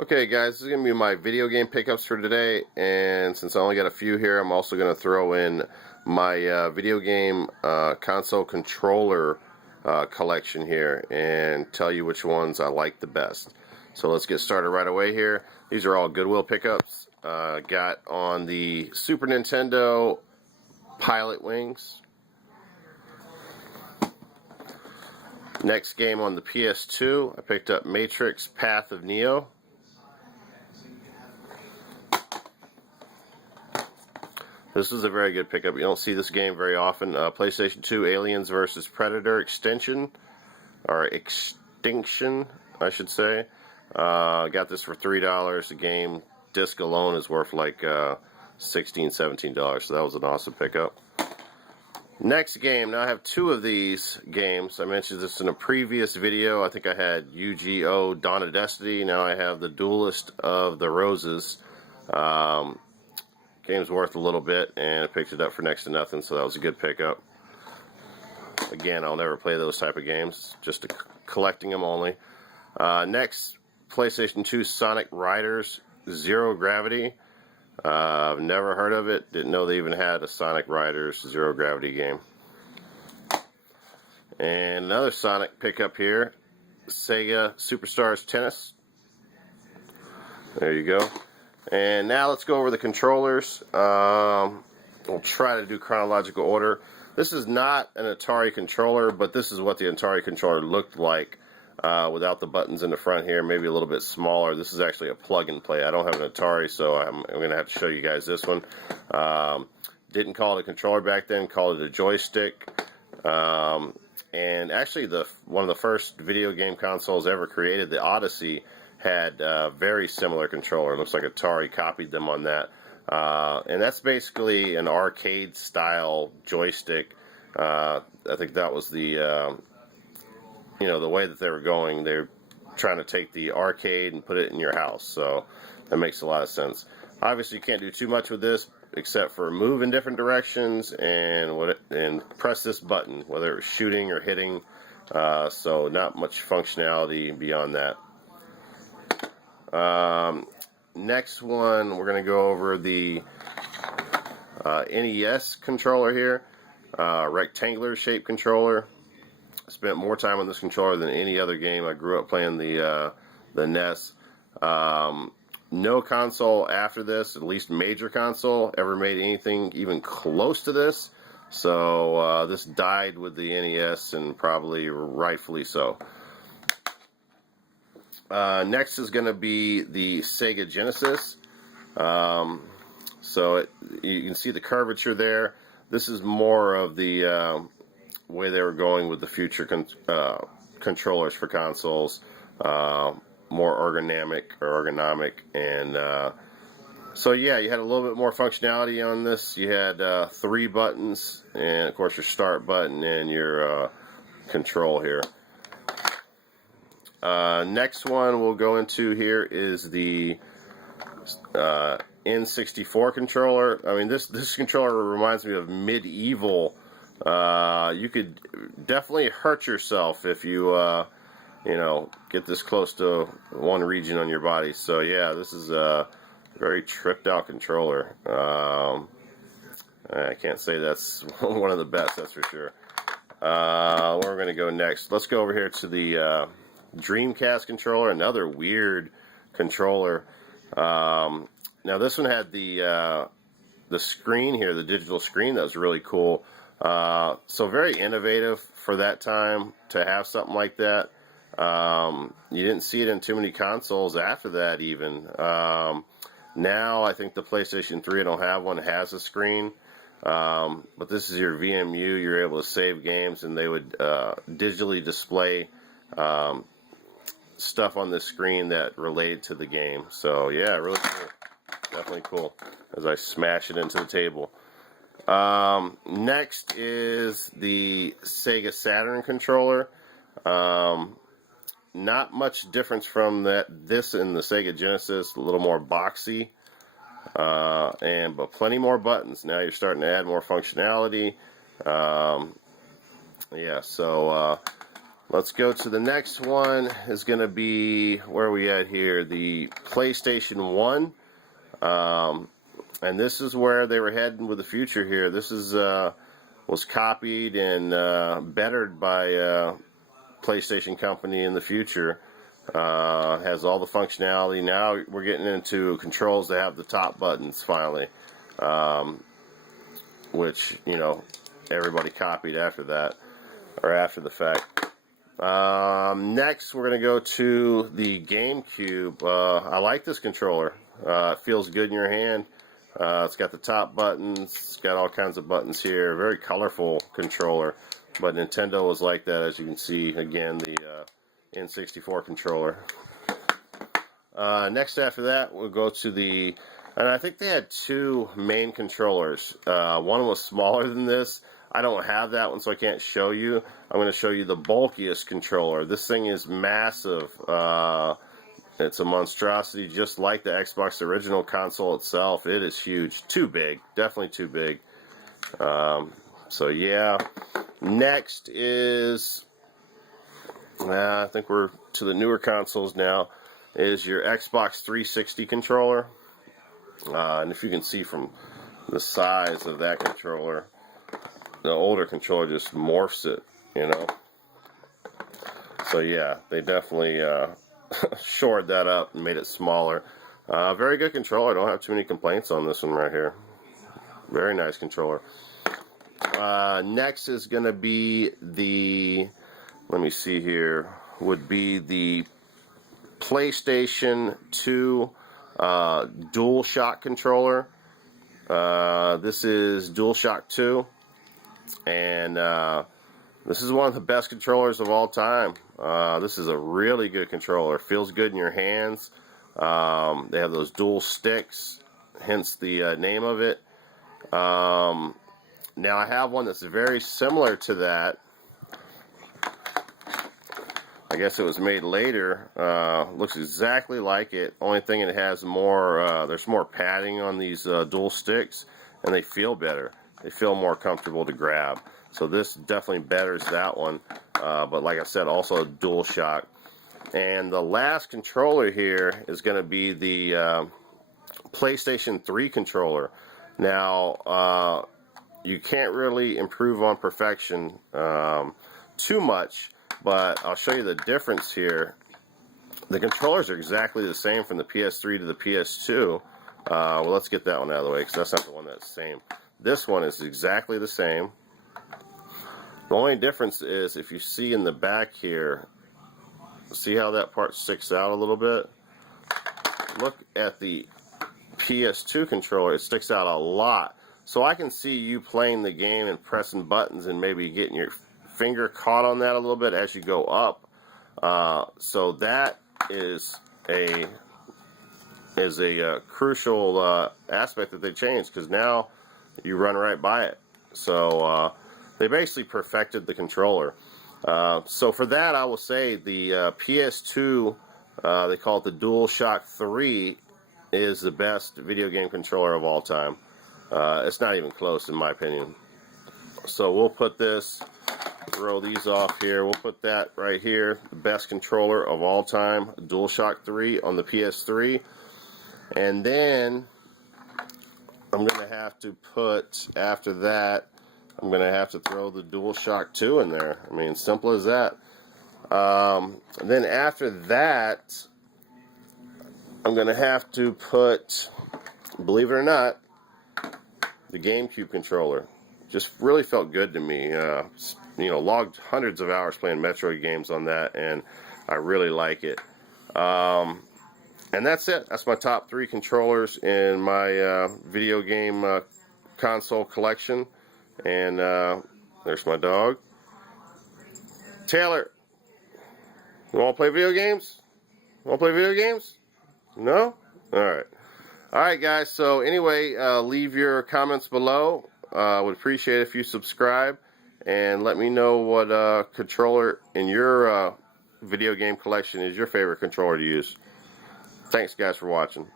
Okay guys, this is going to be my video game pickups for today, and since I only got a few here, I'm also going to throw in my video game console controller collection here and tell you which ones I like the best. So let's get started right away here. These are all Goodwill pickups. Got on the Super Nintendo Pilot Wings. Next game on the PS2, I picked up Matrix Path of Neo. This is a very good pickup. You don't see this game very often. PlayStation 2 Aliens vs. Predator Extinction, or Extinction, I should say. Got this for $3. The game disc alone is worth like $16, $17, so that was an awesome pickup. Next game, now I have two of these games. I mentioned this in a previous video. I think I had Yu-Gi-Oh! Dawn of Destiny. Now I have the Duelist of the Roses. Game's worth a little bit, and I picked it up for next to nothing, so that was a good pickup. Again, I'll never play those type of games, just collecting them only. Next, PlayStation 2 Sonic Riders Zero Gravity. I've never heard of it. Didn't know they even had a Sonic Riders Zero Gravity game. And another Sonic pickup here, Sega Superstars Tennis. There you go. And now let's go over the controllers. We'll try to do chronological order. This is not an Atari controller, but this is what the Atari controller looked like without the buttons in the front here, maybe a little bit smaller. This is actually a plug and play. I don't have an Atari, so I'm going to have to show you guys this one. Didn't call it a controller back then, called it a joystick. And actually, one of the first video game consoles ever created, the Odyssey, had a very similar controller. It looks like Atari copied them on that. And that's basically an arcade style joystick. I think that was the the way that they were going. They're trying to take the arcade and put it in your house, so that makes a lot of sense. Obviously you can't do too much with this except for move in different directions and press this button, whether it was shooting or hitting, so not much functionality beyond that. Next one, we're going to go over the NES controller here, rectangular shaped controller. I spent more time on this controller than any other game. I grew up playing the NES. No console after this, at least major console, ever made anything even close to this. So this died with the NES, and probably rightfully so. Next is going to be the Sega Genesis. So you can see the curvature there. This is more of the way they were going with the future controllers for consoles. More ergonomic, and so yeah, you had a little bit more functionality on this. You had 3 buttons, and of course your start button and your control here. Next one we'll go into here is the N64 controller. I mean, this controller reminds me of medieval. You could definitely hurt yourself if you get this close to one region on your body. So yeah, this is a very tripped out controller. I can't say that's one of the best, that's for sure. Where we're going to go next, let's go over here to the Dreamcast controller, another weird controller. Now this one had the screen here, the digital screen, that was really cool. So very innovative for that time to have something like that. You didn't see it in too many consoles after that even. Now I think the PlayStation 3, I don't have one, has a screen. But this is your VMU. You're able to save games, and they would digitally display stuff on the screen that related to the game. So yeah, really cool. Definitely cool. As I smash it into the table. Next is the Sega Saturn controller. Not much difference from this and the Sega Genesis. A little more boxy, but plenty more buttons. Now you're starting to add more functionality. Yeah, so Let's go to the next one. Is going to be, where are we at here? The PlayStation 1. And this is where they were heading with the future here. This is was copied and bettered by PlayStation company in the future. Has all the functionality. Now we're getting into controls that have the top buttons finally, which, you know, everybody copied after that, or after the fact. Next, we're going to go to the GameCube. I like this controller. It feels good in your hand. It's got the top buttons. It's got all kinds of buttons here. Very colorful controller. But Nintendo was like that, as you can see. Again, the N64 controller. Next after that, we'll go to the... And I think they had two main controllers. One was smaller than this. I don't have that one, so I can't show you. I'm going to show you the bulkiest controller. This thing is massive. It's a monstrosity, just like the Xbox original console itself. It is huge. Too big. Definitely too big. So, yeah. Next is... I think we're to the newer consoles now. Is your Xbox 360 controller. And if you can see from the size of that controller, the older controller just morphs it, you know. So yeah, they definitely shored that up and made it smaller. Very good controller. I don't have too many complaints on this one right here. Very nice controller. Next is going to be the, let me see here, would be the PlayStation 2 DualShock controller. This is DualShock 2. And this is one of the best controllers of all time. This is a really good controller. Feels good in your hands. They have those dual sticks, hence the name of it. Now I have one that's very similar to that. I guess it was made later. Looks exactly like it. Only thing, it has more, there's more padding on these dual sticks, and they feel better. They feel more comfortable to grab. So this definitely betters that one. But like I said, also a DualShock. And the last controller here is going to be the PlayStation 3 controller. Now, you can't really improve on perfection too much, but I'll show you the difference here. The controllers are exactly the same from the PS3 to the PS2. Well, let's get that one out of the way, because that's not the one that's the same. This one is exactly the same. The only difference is, if you see in the back here, see how that part sticks out a little bit? Look at the PS2 controller. It sticks out a lot. So I can see you playing the game and pressing buttons and maybe getting your finger caught on that a little bit as you go up. So that is a crucial aspect that they changed, because now you run right by it. So they basically perfected the controller. So for that, I will say the PS2, they call it the DualShock 3, is the best video game controller of all time. It's not even close, in my opinion. So we'll put this, throw these off here. We'll put that right here, the best controller of all time, DualShock 3 on the PS3. And then I'm going to have to put, after that, I'm going to have to throw the DualShock 2 in there. I mean, simple as that. Then after that, I'm going to have to put, believe it or not, the GameCube controller. Just really felt good to me. You know, logged hundreds of hours playing Metroid games on that, and I really like it. And that's it. That's my top 3 controllers in my video game console collection. And there's my dog. Taylor, you want to play video games? Want to play video games? No? Alright. Alright, guys. So anyway, leave your comments below. Would appreciate it if you subscribe. And let me know what controller in your video game collection is your favorite controller to use. Thanks, guys, for watching.